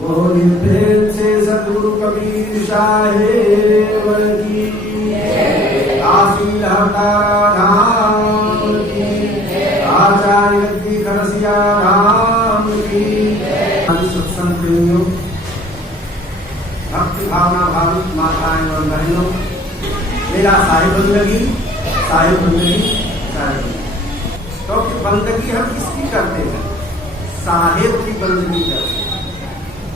बोलिए प्रेम से सतगुरु कबीर साहेब की, काशी लहतारा धाम की, आचार्य की खरसिया धाम की। सत्संग प्रेमियों, भक्ति भावना भावित माताएं और बहनों, मेरा साहिब बंदगी क्योंकि बंदगी हम किसकी करते हैं? साहिब की बंदगी करते हैं।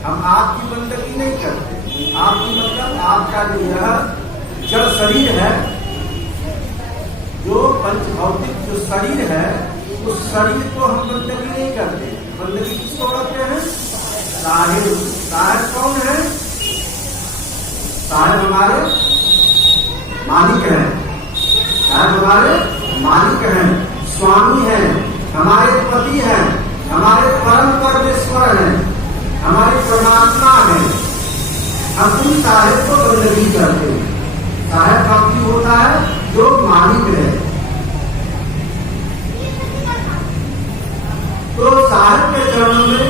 हम आपकी बंदगी नहीं करते। आपकी मतलब आपका जो यह जड़ शरीर है, जो पंच भौतिक जो शरीर है, उस शरीर को हम बंदगी नहीं करते। बंदगी किसको करते हैं? साहिब। साहिब कौन है? साहिब हमारे मालिक हैं। साहिब हमारे मालिक हैं, स्वामी हैं, हमारे पति हैं, हमारे परम परमेश्वर हैं, हमारे परमात्मा हैं। हम उन साहिब को बंदगी करते हैं। साहिब कभी होता है जो मालिक है। तो साहिब के चरणों में,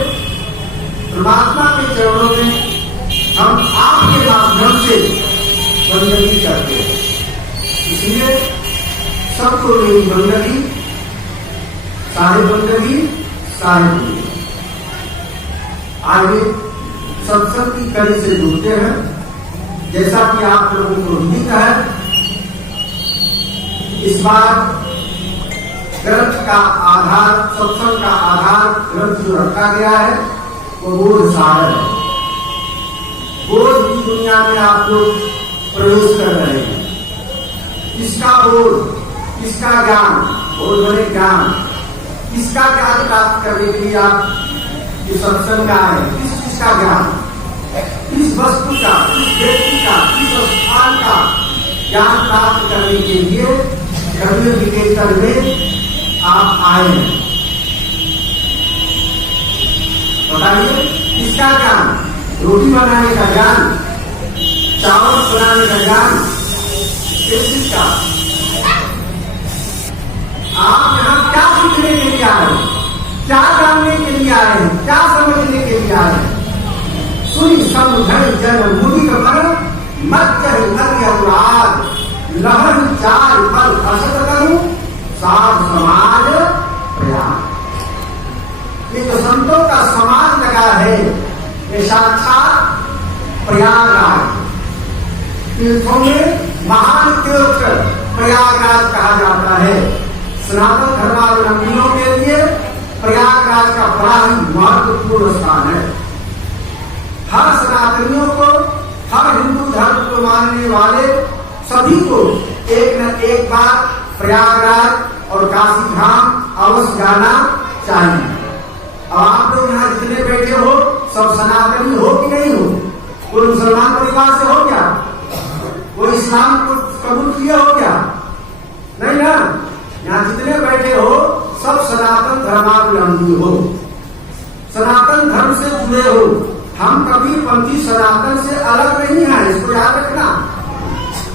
परमात्मा के चरणों में हम आपके माध्यम से बंदगी करते हैं। इसलिए सबको मेरी बंदगी, साहिब बंदगी, साहिब बंदगी। आगे सत्संग की कड़ी से जुड़ते हैं। जैसा कि आप लोगों को विदित है, इस बार ग्रंथ का आधार, सत्संग का आधार ग्रंथ जो रखा गया है वो बोध सागर है। बोध की दुनिया में आप लोग प्रवेश कर रहे हैं। किसका बोध, किसका ज्ञान, बोध बने ज्ञान, किसका ज्ञान प्राप्त करने के लिए आप इस सत्संग का है? किस चीज का ज्ञान, किस वस्तु का, किस व्यक्ति का, किस स्थान का ज्ञान प्राप्त करने के लिए कबीर विकेतर में आप आए हैं? बताइए, किसका ज्ञान? रोटी बनाने का ज्ञान, चावल बनाने का ज्ञान, किस चीज का? आप यहाँ क्या सीखने के लिए आए हैं? क्या जानने के लिए आए हैं? क्या समझने के लिए आए हैं? सुनी समझ जन मुनि मन मत अनुराग, लहर चार फल असत करूं साध समाज प्रयाग। ये जो संतों का समाज लगा है, ये साक्षात प्रयागराज। तीर्थों में महान तीर्थ प्रयागराज कहा जाता है। सनातन धर्मावलंबियों के लिए प्रयागराज का बड़ा ही महत्वपूर्ण स्थान है। हर सनातनियों को, हर हिंदू धर्म को मानने वाले सभी को एक न एक बार प्रयागराज और काशी धाम अवश्य जाना चाहिए। अब आप लोग यहाँ जितने बैठे हो सब सनातनी हो कि नहीं हो? कोई मुसलमान परिवार से हो क्या? वो इस्लाम को कबूल किया हो क्या? नहीं ना। यहाँ जितने बैठे हो सब सनातन धर्मावलंबी हो, सनातन धर्म से जुड़े हो। हम कबीरपंथी सनातन से अलग नहीं है, इसको याद रखना।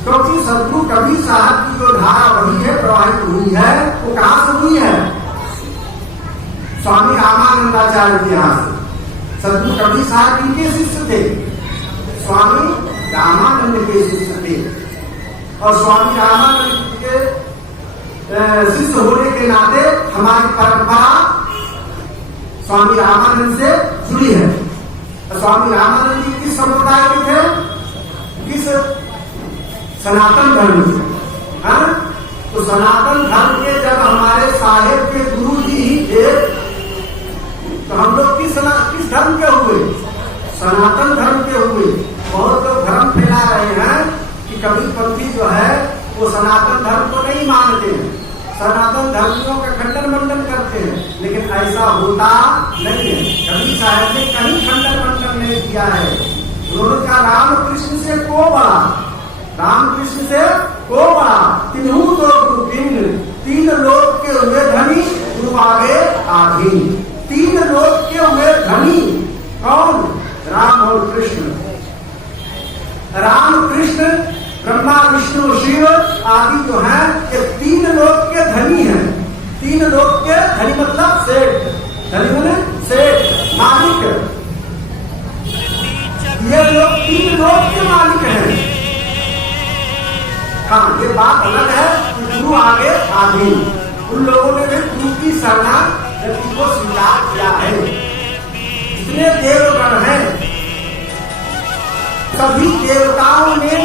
क्योंकि सतगुरु कबीर साहब की जो धारा वही है, प्रवाहित हुई है, वो कहाँ से हुई है? स्वामी रामानंदाचार्य के यहाँ से। सतगुरु कबीर साहब किनके शिष्य थे? स्वामी रामानंद के शिष्य थे। और स्वामी रामानंद के शिष्य होने के नाते हमारी परंपरा स्वामी रामानंद से जुड़ी है। स्वामी रामानंद जी किस संप्रदाय के थे? किस? सनातन धर्म से। तो सनातन धर्म के जब हमारे साहेब के गुरु जी ही थे, तो हम लोग किस धर्म के हुए? सनातन धर्म के हुए। बहुत लोग धर्म फैला रहे हैं कि कबीरपंथी जो है वो सनातन धर्म को नहीं मानते हैं, सनातन धर्मियों का खंडन मंडन करते हैं, लेकिन ऐसा होता नहीं है। कबीर साहब ने कहीं खंडन मंडन नहीं किया है। उन्होंने कहा रामकृष्ण से को बड़ा, रामकृष्ण से को बड़ा, तीनों तो गुरुबिन, तीन लोक के हुए धनी, गुरु आगे आधीन। तीन लोक के हुए धनी कौन? राम और कृष्ण। राम कृष्ण, ब्रह्मा विष्णु शिव आदि जो हैं, ये तीन लोक के धनी हैं। तीन लोक के धनी मतलब सेठ, धनी बोले सेठ, मालिक। ये लोग 3 लोक के मालिक हैं। हाँ, ये बात अलग है कि गुरु आगे आगे उन लोगों ने भी गुरु की शरणागति को स्वीकार किया है। जितने देवगण हैं सभी देवताओं ने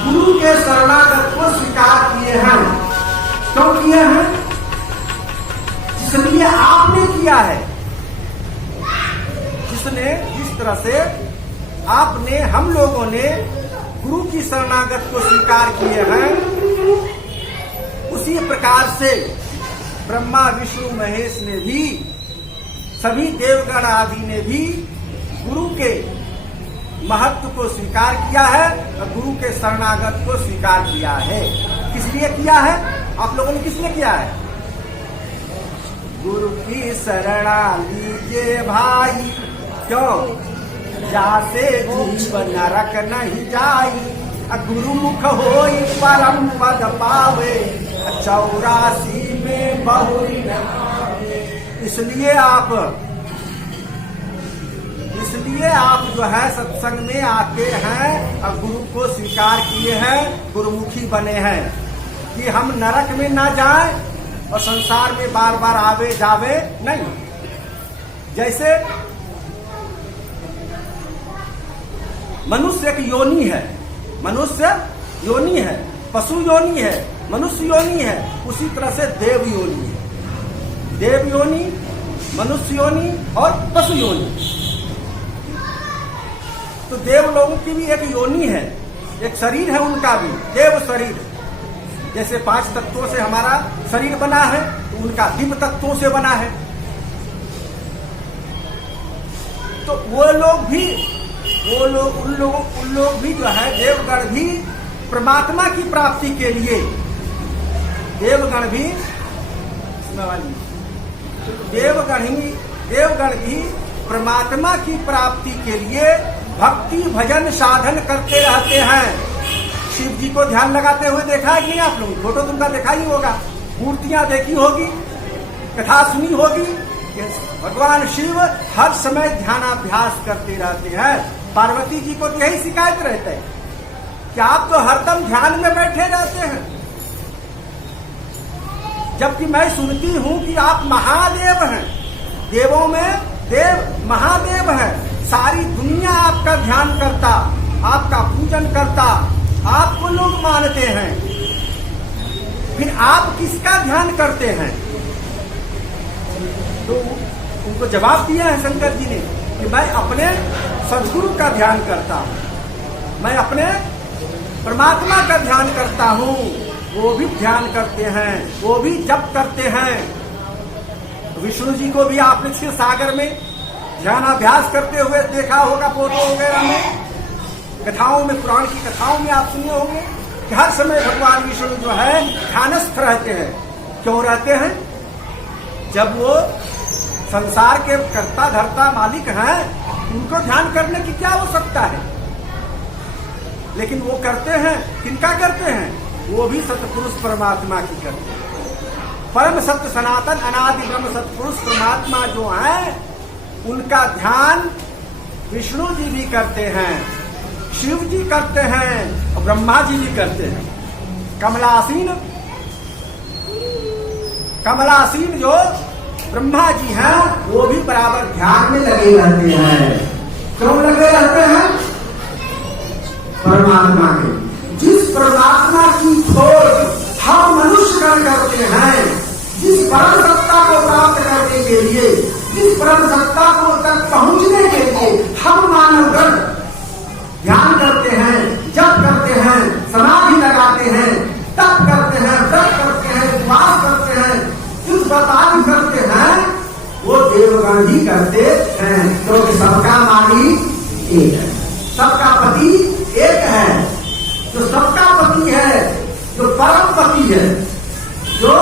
गुरु के शरणागत को स्वीकार किए हैं। क्यों किए हैं? जिसलिए आपने किया है, जिस तरह से आपने, हम लोगों ने गुरु की शरणागत को स्वीकार किए हैं, उसी प्रकार से ब्रह्मा विष्णु महेश ने भी, सभी देवगण आदि ने भी गुरु के महत्व को स्वीकार किया है और गुरु के शरणागत को स्वीकार किया है। किस लिए किया है? आप लोगों ने किस लिए किया है? गुरु की शरणा लीजिए भाई, क्यों? जासे जीवन नरक नहीं जाई, गुरु मुख होई परम पद पावे, 84 में बहुरी नावे। इसलिए आप जो है सत्संग में आते हैं और गुरु को स्वीकार किए हैं, गुरुमुखी बने हैं कि हम नरक में ना जाएं और संसार में बार बार आवे जावे नहीं। जैसे मनुष्य एक योनि है, मनुष्य योनि है, पशु योनि है, मनुष्य योनि है, उसी तरह से देव योनि है। देव योनि, मनुष्य योनि और पशु योनि। तो देव लोगों की भी एक योनि है, एक शरीर है उनका भी, देव शरीर। जैसे 5 तत्वों से हमारा शरीर बना है, तो उनका दिव्य तत्वों से बना है। तो वो लोग भी, उन लोग भी जो है, देवगण भी परमात्मा की प्राप्ति के लिए, देवगण भी परमात्मा की प्राप्ति के लिए भक्ति भजन साधन करते रहते हैं। शिव जी को ध्यान लगाते हुए देखा है कि नहीं आप लोग? फोटो तुमका देखा ही होगा, मूर्तियां देखी होगी, कथा सुनी होगी। भगवान शिव हर समय ध्यानाभ्यास करते रहते हैं। पार्वती जी को तो यही शिकायत रहता है कि आप तो हरदम ध्यान में बैठे रहते हैं, जबकि मैं सुनती हूं कि आप महादेव हैं, देवों में देव महादेव है। सारी दुनिया आपका ध्यान करता, आपका पूजन करता, आपको लोग मानते हैं, फिर आप किसका ध्यान करते हैं? तो उनको जवाब दिया है शंकर जी ने कि मैं अपने सद्गुरु का ध्यान करता हूं, मैं अपने परमात्मा का ध्यान करता हूं। वो भी ध्यान करते हैं, वो भी जप करते हैं। विष्णु जी को भी आपने क्षीर सागर में ध्यानाभ्यास करते हुए देखा होगा, फोटो वगैरह में, कथाओं में, पुराण की कथाओं में आप सुने होंगे कि हर समय भगवान विष्णु जो है ध्यानस्थ रहते हैं। क्यों रहते हैं? जब वो संसार के कर्ता धर्ता मालिक हैं, उनको ध्यान करने की क्या आवश्यकता है? लेकिन वो करते हैं, किनका करते हैं? वो भी सतपुरुष परमात्मा की करते हैं। परम सत्य सनातन अनादि ब्रह्म सतपुरुष परमात्मा जो है, उनका ध्यान विष्णु जी भी करते हैं, शिव जी करते हैं और ब्रह्मा जी भी करते हैं। कमलासीन जो ब्रह्मा जी हैं, वो भी बराबर ध्यान में लगे रहते हैं। क्यों लगे रहते हैं? परमात्मा के, जिस परमात्मा की खोज हम मनुष्यगण करते हैं, जिस परम सत्ता को प्राप्त करने के लिए, जिस परम सत्ता को तक पहुंचने के लिए हम मानवगण ध्यान करते हैं, जप करते हैं, समाधि लगाते हैं, तप करते हैं, व्रत करते हैं, उपवास करते हैं, युद्ध व्रतादि करते हैं, वो देवगण ही करते हैं। क्योंकि सबका मालिक एक है, सबका पति एक है। जो सबका पति है, जो परम पति है, जो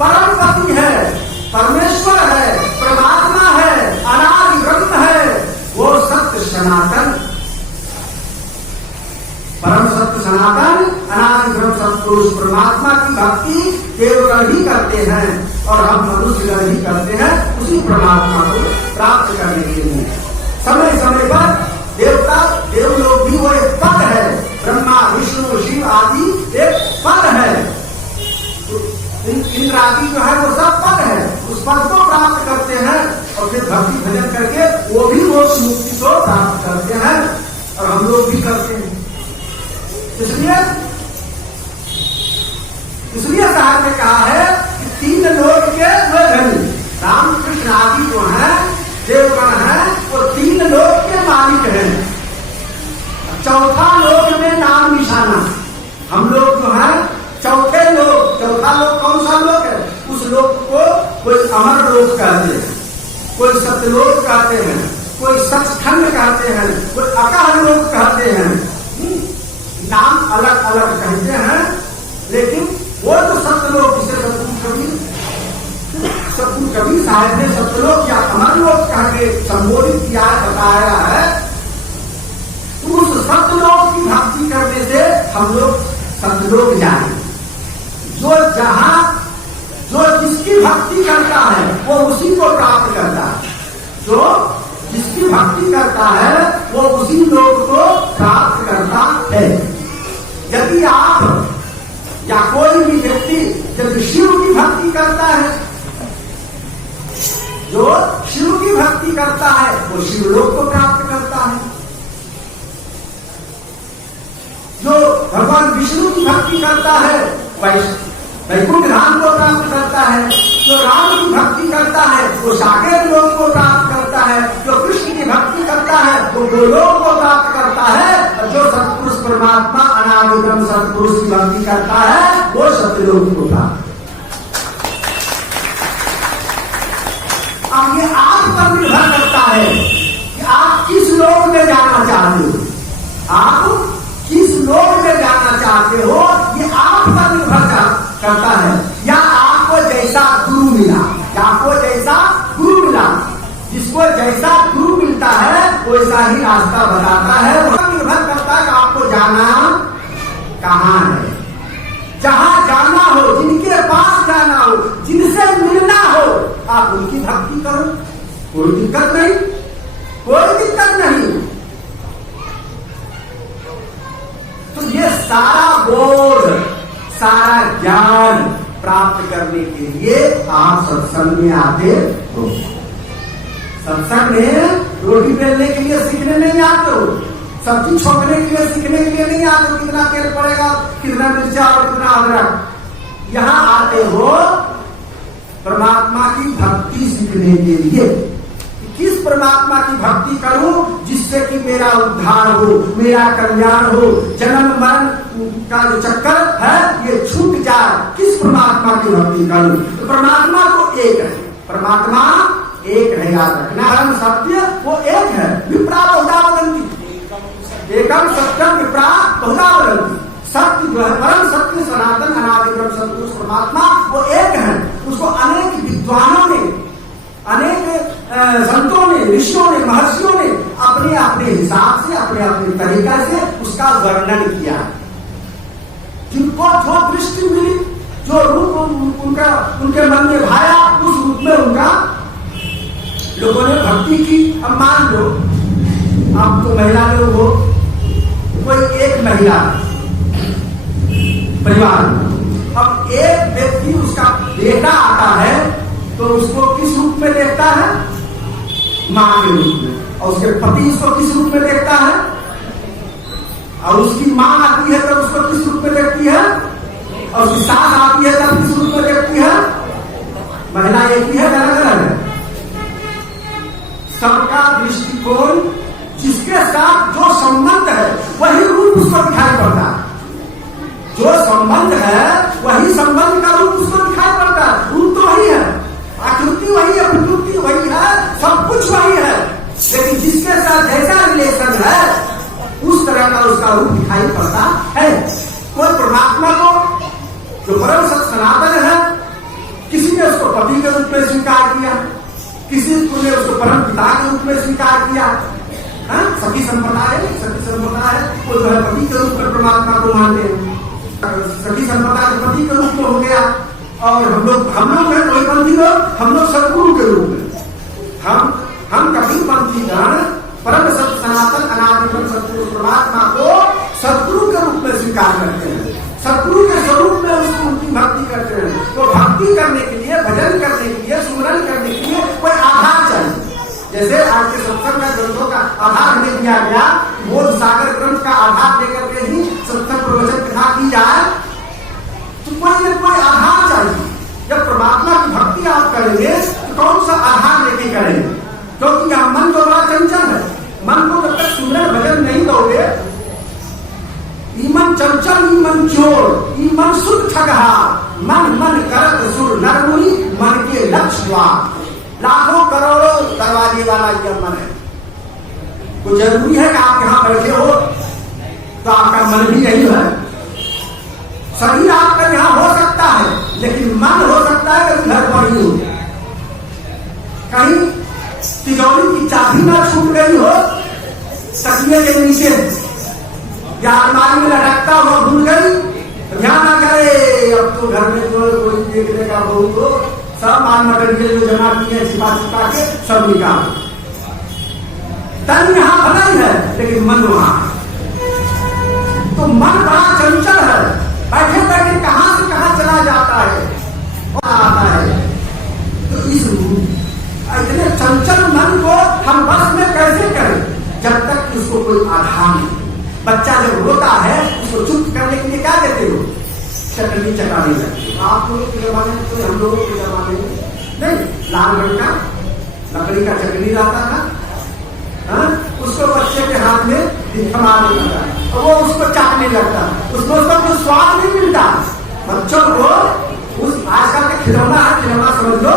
परम पति है, परमेश्वर है, परमात्मा है, अनादि ब्रह्म है, वो सत्य सनातन, परम सत्य सनातन अनादि ब्रह्म सत्पुरुष परमात्मा की भक्ति देवगण ही करते हैं और हम मनुष्यगण ही करते हैं उसी परमात्मा को प्राप्त करने के लिए। समय समय पर देवता हैं। चौथा लोक में नाम निशाना, हम लोग जो है चौथे लोक, चौथा लोक कौन सा लोक है? उस लोक को कोई अमर लोक कहते हैं, कोई सत्यलोक कहते हैं, कोई सचखंड कहते हैं, कोई अकाल लोक कहते हैं। नाम अलग अलग कहते हैं, लेकिन वो तो सत्यलोक, जिसे सतगुरु कबीर साहब ने सत्यलोक या अमर लोक कह के संबोधित किया, बताया है। तो उस सत्यलोक की भक्ति करने से हम लोग सत्यलोक जाएंगे। जो जिसकी भक्ति करता है वो उसी को प्राप्त करता है, जो जिसकी भक्ति करता है वो उसी लोक को प्राप्त करता है। यदि आप या कोई भी व्यक्ति यदि शिव की भक्ति करता है, जो शिव की भक्ति करता है वो शिवलोक को प्राप्त करता है। जो भगवान विष्णु की भक्ति करता है वैकुंठ धाम को प्राप्त करता है। जो राम की भक्ति करता है वो साकेत लोक को प्राप्त करता है। जो कृष्ण की भक्ति करता है वो गोलोक को प्राप्त करता है। और जो सत्पुरुष परमात्मा अनादिगम सत्पुरुष की भक्ति करता है वो सत्यलोक को प्राप्त। अब ये आप पर निर्भर करता है कि आप किस लोक में जाना चाहते हो। आप किस लोक में जाना चाहते हो ये आप पर निर्भर करता है। या आपको जैसा गुरु मिला, या आपको जैसा गुरु मिला, जिसको जैसा गुरु मिलता है वैसा ही रास्ता बताता है। वह निर्भर करता है कि आपको जाना कहाँ है। जहां जाना हो, जिनके पास जाना हो, जिनसे मिलना हो, आप उनकी भक्ति करो, कोई दिक्कत नहीं, कोई दिक्कत नहीं। तो ये सारा बोध, सारा ज्ञान प्राप्त करने के लिए आप सत्संग में आते हो। सत्संग में रोटी बेलने के लिए सीखने नहीं आते हो, सब्जी छोकने के लिए सीखने के लिए नहीं आते हो, कितना तेल पड़ेगा, कितना मिर्चा और कितना अदरक। यहाँ आते हो परमात्मा की भक्ति सीखने के लिए। किस परमात्मा की भक्ति करूं जिससे कि मेरा उद्धार हो, मेरा कल्याण हो, जन्म मरण का जो चक्कर है ये छूट जाए। किस परमात्मा की भक्ति करूं? तो परमात्मा तो एक है, परमात्मा एक है, याद रखना। परम सत्य वो एक है, विप्रा बहुधा वदन्ति, एकम सत्यम विप्रा बहुधा वदन्ति। सत्य जो है परम सत्य सनातन अनादिक्रम सत्पुरुष परमात्मा वो एक है। उसको अनेक विद्वानों ने, अनेक संतों ने, ऋषियों ने, महर्षियों ने अपने अपने हिसाब से, अपने अपने तरीका से उसका वर्णन किया। जिनको जो दृष्टि मिली, जो रूप उनके मन में भाया, उस रूप में उनका लोगों ने भक्ति की। अब मान लो आप तो महिला लोग हो, कोई एक महिला परिवार, अब एक व्यक्ति उसका बेटा आता है तो उसको किस रूप में देखता है? मां के रूप में। और उसके पति उसको किस रूप में देखता है? और उसकी मां आती है तब उसको किस रूप में देखती है? और उसकी सास आती है तब किस रूप में देखती है? महिला एक ही है, अलग अलग है। सबका दृष्टिकोण, जिसके साथ जो संबंध है वही रूप उसको दिखाई पड़ता है। जो संबंध है वही संबंध का रूप उसको दिखाई पड़ता है। रूप तो वही है, आकृति वही है, प्रकृति वही है, सब कुछ वही है, लेकिन जिसके साथ जैसा रिलेशन है उस तरह का उसका रूप दिखाई पड़ता है। कोई परमात्मा को जो परम सत्य सनातन है, किसी ने उसको पति के रूप में स्वीकार किया, किसी ने उसको परम पिता के रूप में स्वीकार किया। सखी संप्रदाय वो जो है पति के रूप में परमात्मा को मानते हैं। सखी संप्रदाय पति के रूप में हो गया। और हम लोग हैं कोई पंथी लोग, हम लोग सदगुरु के रूप में, हम कबीर पंथी गण परम सत्य सनातन अनादिक्रम सतपुरुष परमात्मा को सदगुरु के रूप में स्वीकार करते हैं, सदगुरु के स्वरूप में उसको उनकी भक्ति करते हैं। तो भक्ति करने के लिए, भजन करने के लिए, सुमरन करने के लिए कोई आधार चाहिए। जैसे आज के सत्संग का ग्रंथों का आधार हमें दिया गया, बोध सागर ग्रंथ का आधार लेकर के ही सत्संग प्रवचन कथा की जाए, तो कोई आधार चाहिए। जब परमात्मा की भक्ति आप करेंगे तो कौन सा आधार लेके करेंगे? क्योंकि यह मन तो बड़ा चंचल है, मन को जब तक चंचल ई मन चोर, ई मन सुध ठगहा, मन मन करत सुर नरमुनि, मन के लक्ष्य द्वार। लाखों करोड़ों दरवाजे वाला यह मन है। तो जरूरी है कि आप यहाँ बैठे हो तो आपका मन भी यही है। शरीर आपका यहाँ हो सकता है, लेकिन मन हो सकता है कि घर पर ही हो, कहीं तिजोरी की चाबी ना छूट गई हो, तकिए के नीचे या अलमारी में लटकता हुआ भूल गई, ध्यान ना करे। अब तो घर में जो कोई देखने का हो तो सब माल मटेरियल जो जमा किए छिपा छिपा के सब निकाल। तन यहाँ भला ही है, लेकिन मन वहां। तो मन बड़ा चंचल है, बैठे बैठे कहां से कहां चला जाता है और आता है। तो इस इतने चंचल मन को हम बस में कैसे करें, जब तक उसको कोई आधार नहीं। बच्चा जब रोता है उसको चुप करने के लिए क्या देते हो, चटनी चटाने लगते हो। आप लोगों के जमाने में तो हम लोगों के जमाने में नहीं, लाल रंग का लकड़ी का चटनी रहता था, उसको बच्चे के हाथ में थमाने लगता है और वो उसको चाटने लगता है। उसको कोई स्वाद नहीं मिलता। बच्चों को उस आजकल के खिलौना है, खिलौना समझ लो,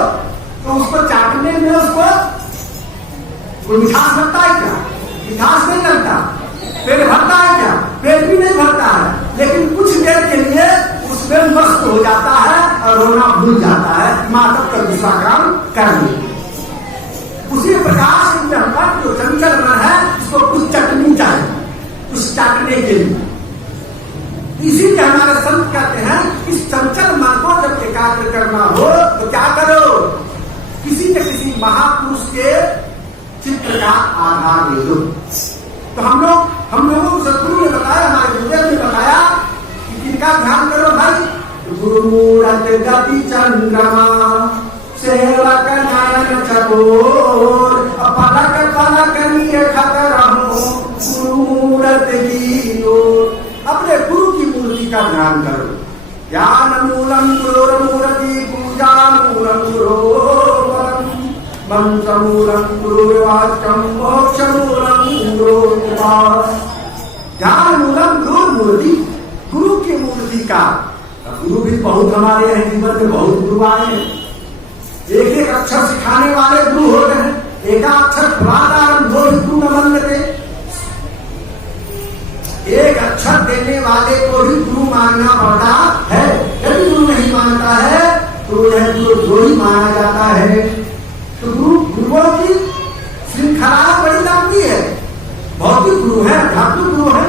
तो उसको चाटने में उसको कोई मिठास लगता है क्या? मिठास नहीं लगता। पेट भरता है क्या? पेट भी नहीं भरता है, लेकिन कुछ देर के लिए उसमें मस्त हो जाता है और रोना भूल जाता है, माँ तब तक दूसरा काम कर ले। उसी प्रकार से जो चंचल मन है, उसको कुछ चटनी चाहिए, कुछ चाटने के लिए। इसीलिए हमारे संत कहते हैं, इस चंचल मन को जब एकाग्र करना हो तो क्या करो, किसी न किसी महापुरुष के चित्र का आधार ले लो। तो हम लोगों को सदगुरु ने बताया, हमारे गुरुदेव ने बताया कि किनका ध्यान करो भाई, गुरु मूरत गति चंद्रमा, सेवक नयन चकोर, पलक पलक निरखत रहो, गुरु मूरत की ओर। अपने गुरु की मूर्ति का ध्यान करो। ज्ञान मूलम गुरुर्मूर्ति, पूजा मूलम गुरोपरम, मंत्र मूलम गुरुर्वाक्यम, मोक्ष मूलम गुरुर्वाक्यम। ज्ञान मूलम गुरुर्मूर्ति, गुरु की मूर्ति का। गुरु भी बहुत हमारे हैं, जीवन में बहुत गुरु आए हैं। एक एक अक्षर सिखाने वाले गुरु होते हैं, एक अक्षर प्राणायाम दो गुरु न बनते। एक अक्षर देने वाले को ही गुरु मानना पड़ता है। यदि गुरु नहीं मानता है तो यह गुरु ही माना जाता है। तो गुरुओं की श्रृंखला बड़ी लंबी है। भौतिक गुरु है, आध्यात्मिक गुरु है,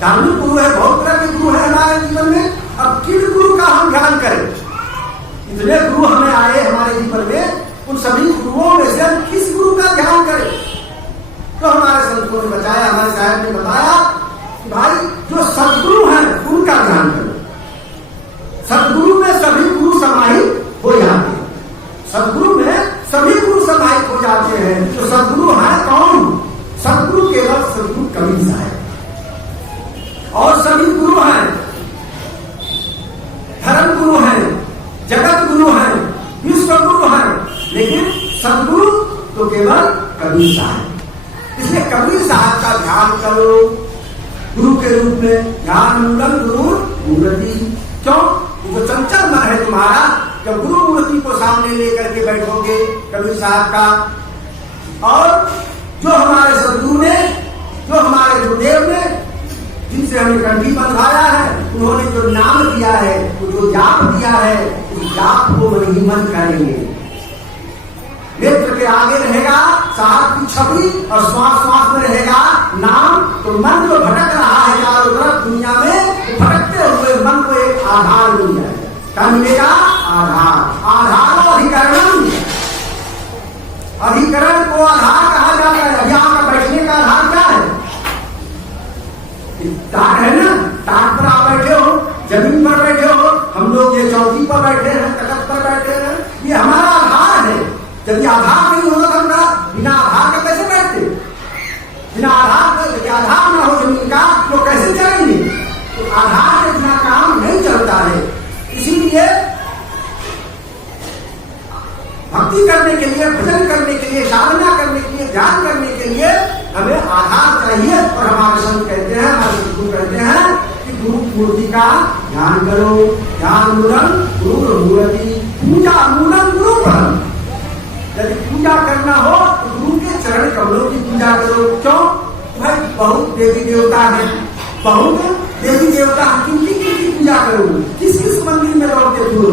धार्मिक गुरु है, बहुत तरह के गुरु है हमारे जीवन में। अब किन गुरु का हम ध्यान करें? इतने गुरु हमें आए हमारे जीवन में, उन सभी गुरुओं में से हम किस गुरु का ध्यान करें? तो हमारे संतों ने बताया, हमारे साहब ने बताया कि भाई जो सदगुरु हैं उनका ध्यान करो। सदगुरु में सभी गुरु समाहित हो जाते हैं। सदगुरु में सभी गुरु समाहित हो जाते हैं। तो सदगुरु है कौन? सदगुरु केवल सदगुरु कबीर साहब। और सभी गुरु हैं, धर्म गुरु हैं, जगत गुरु हैं, विश्व गुरु हैं, लेकिन सदगुरु तो केवल कबीर साहब। इसलिए कबीर साहब का ध्यान करो गुरु के रूप में। ज्ञान मूलम गुरु मूर्ति। क्यों? जो चंचल मन है तुम्हारा, जब गुरु मूर्ति को सामने लेकर के बैठोगे कबीर साहब का, और जो हमारे सदगुरु ने, जो हमारे गुरुदेव ने, जिनसे हमने कंठी बंधवाया है, उन्होंने जो नाम दिया है, जो जाप दिया है, उस जाप को मन ही मन करेंगे। नेत्र के आगे रहेगा साहब की छवि और श्वास श्वास में रहेगा नाम। तो मन जो भटक रहा है चारों तरफ दुनिया में, भटकते हुए मन को एक आधार मिल जाएगा। क्या मिलेगा? आधार। आधार अधिकरण, अधिकरण को आधार कहा जाता है। अभी आपका बैठने का आधार क्या है? टाट है ना, टाट पर आप बैठे हो, जमीन पर बैठे हो, हम लोग ये चौकी पर बैठे हैं, तख्त पर बैठे हैं, ये हमारा आधार है। जब ये आधार नहीं होगा तो हम बिना आधार के कैसे बैठते? बिना आधार के, आधार ना हो जमीन का तो कैसे चलेंगे? तो आधार के बिना काम नहीं चलता है। इसीलिए भक्ति करने के लिए, भजन करने के लिए, साधना करने के लिए, ध्यान करने के लिए हमें आधार चाहिए। और हमारे संत कहते हैं, हमारे गुरु कहते हैं कि गुरु मूर्ति का ध्यान करो। ध्यान मूलम गुरु मूर्ति, पूजा मूलम गुरु परम। यदि पूजा करना हो तो गुरु के चरण कमलों की पूजा करो। क्यों भाई? बहुत देवी देवता है, बहुत देवी देवता, किनकी किनकी पूजा करो? किस किस मंदिर में लौटते फिरो?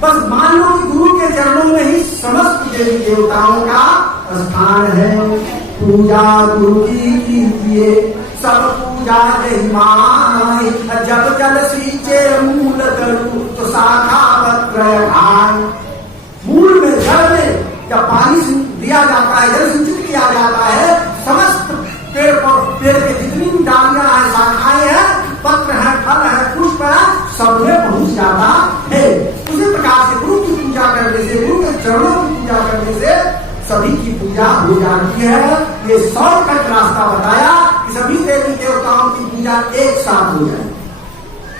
बस मान लो कि गुरु के चरणों में ही समस्त देवी देवताओं का स्थान है। पूजा गुरु की कीजिए, सब पूजा नहीं माय। जब जल सींचे मूल करूं तो शाखा पत्र खाए। मूल में जल में जब पानी दिया जाता है, जल सिंचित किया जाता है, समस्त पेड़ के जितनी भी डालियां हैं, शाखाएं हैं, पत्र है, फल है, पुष्प है, सब में पहुंच जाता है। उसी प्रकार से गुरु की पूजा करने से, गुरु के चरणों की पूजा करने से सभी की पूजा हो जाती है। ये शॉर्टकट रास्ता बताया कि सभी देवी देवताओं की पूजा एक साथ हो जाए।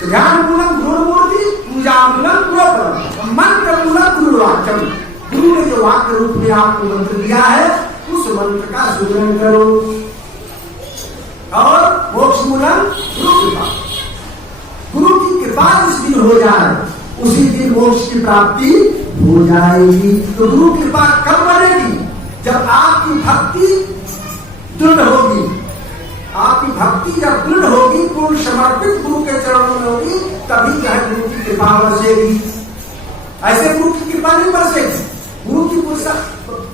तो ध्यान मूलम गुरु मूर्ति, पूजा मूलम गुरु परम, मंत्र मूलम गुरु वाक्यम। गुरु ने जो वाक्य रूप में आपको मंत्र दिया है, उस मंत्र का सुमिरन करो। और मोक्ष मूलम गुरु कृपा, गुरु की कृपा जिस दिन हो जाए उसी दिन मोक्ष की प्राप्ति हो जाएगी। तो गुरु कृपा कब बनेगी? जब आपकी भक्ति दृढ़ होगी। आपकी भक्ति जब दृढ़ होगी, पूर्ण समर्पित गुरु के चरणों में होगी, तभी जो है गुरु की कृपा बरसेगी। ऐसे गुरु की कृपा नहीं बरसेगी। गुरु की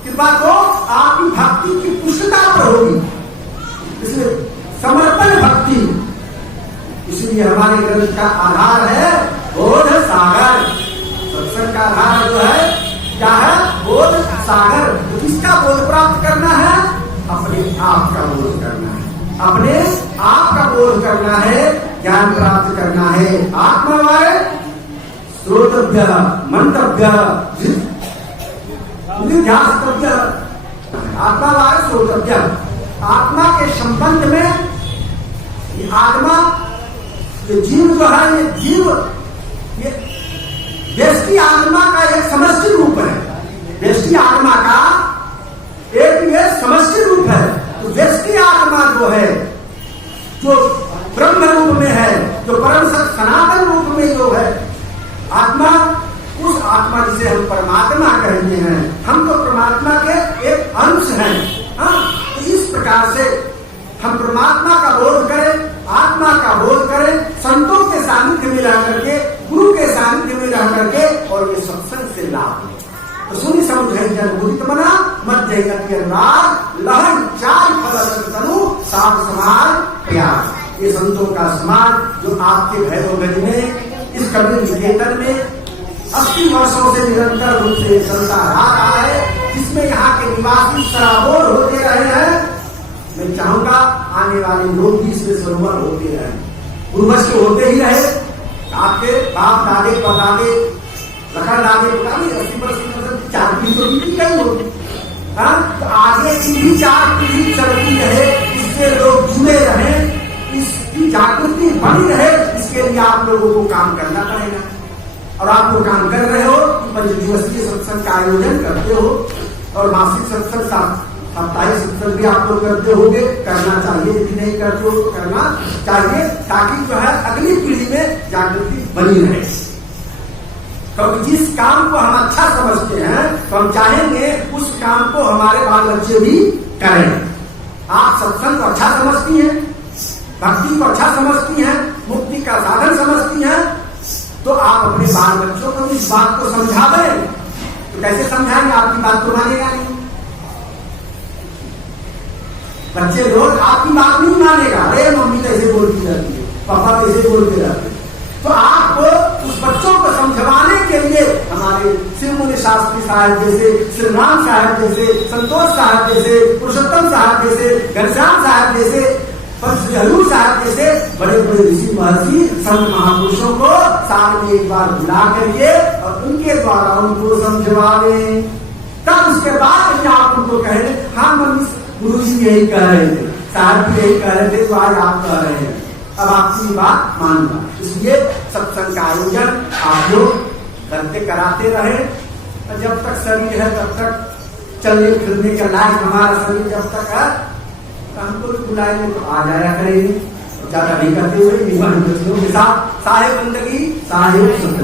कृपा तो आपकी भक्ति की पुष्टता पर होगी, इसलिए समर्पण भक्ति। इसलिए हमारे ग्रंथ का आधार है बोध सागर। सत्संग का आधार जो है क्या है? बोध सागर। तो किसका बोध प्राप्त करना है? अपने आप का बोध करना है, अपने आप का बोध करना है, ज्ञान प्राप्त करना है। आत्मवाय श्रोतव्य, मंतव्य, ध्यास्तव्य। आत्मवाय श्रोतव्य, आत्मा के संबंध में ये आत्मा, ये जीव जो है, ये जीव, ये व्यष्टि आत्मा का एक समष्टि रूप है। व्यष्टि आत्मा का एक ये समष्टि रूप है। तो व्यष्टि आत्मा जो है, जो ब्रह्म रूप में है, जो परम सत्य सनातन रूप में जो है आत्मा, उस आत्मा जिसे हम परमात्मा कहते हैं, हम तो परमात्मा के एक अंश हैं। हाँ, तो इस प्रकार से हम परमात्मा का बोध करें, आत्मा का बोध करें, संतों के सानिध्य में रह करके, गुरु के सानिध्य में रह करके, और ये सत्संग से लाभ है। तो सुनि समुझ जन मुदित मना, मत जय गति अनुराग, लहन चाल फल तनु, साध समाज प्यार। ये संतों का समाज जो आपके भैरवगंज में, इस कबीर निकेतन में 80 वर्षों से निरंतर रूप से चलता आ रहा है, जिसमें यहाँ के निवासी सराबोर होते रहे हैं। मैं चाहूंगा आने वाले लोग भी इसमें सरोवर होते रहे, पूर्वज के होते ही रहे। आपके बाप दादे परदादे लखन दादे 80% 4 पीढ़ी तो बीती गई होगी। तो आगे की भी 4 पीढ़ी चलती रहे, इससे लोग जुड़े रहे, इसकी जागृति बनी रहे, इसके लिए आप लोगों को काम करना पड़ेगा। और आप लोग काम कर रहे हो, 5 दिवसीय सत्संग का आयोजन करते हो, और मासिक सत्संग, साप्ताहिक सत्संग भी आप लोग करते होंगे, करना चाहिए। यदि नहीं करते हो तो करना चाहिए, ताकि जो है अगली पीढ़ी में जागृति बनी रहे। क्योंकि जिस काम को हम अच्छा समझते हैं, तो हम चाहेंगे उस काम को हमारे बाल बच्चे भी करें। आप सत्संग को अच्छा समझती हैं, भक्ति को अच्छा समझती हैं, मुक्ति का साधन समझती हैं, तो आप अपने बाल बच्चों को इस बात को समझा दें। तो कैसे समझाएंगे? आपकी बात तो मानेगा नहीं। बच्चे लोग आपकी बात नहीं मानेगा। अरे मम्मी कैसे बोलती रहती है, पापा कैसे बोलते रहते हैं। तो आपको उस बच्चों को समझवाने के लिए हमारे शिवमुनि शास्त्री साहब जैसे, श्री राम साहब जैसे, संतोष साहब जैसे, पुरुषोत्तम साहब जैसे, घनश्याम साहब जैसे, श्री हजूर साहब जैसे बड़े बड़े ऋषि महर्षि संत महापुरुषों को साल में एक बार बुला करके और उनके द्वारा उनको समझवावे। तब उसके बाद आप उनको कहें, हाँ मम्मी गुरु जी यही कह रहे थे, साहब भी यही कह रहे थे, तो आज आप कह रहे हैं, अब आपकी बात मानना। इसलिए सत्संग का आयोजन आप लोग करते कराते रहे। जब तक शरीर है तब तक चलने फिरने का लायक हमारा शरीर जब तक है, तो हमको बुलाएंगे तो आ जाया करेंगे। ज्यादा नहीं करते हुए इन वचनों के साथ साहेब बंदगी साहेब सुख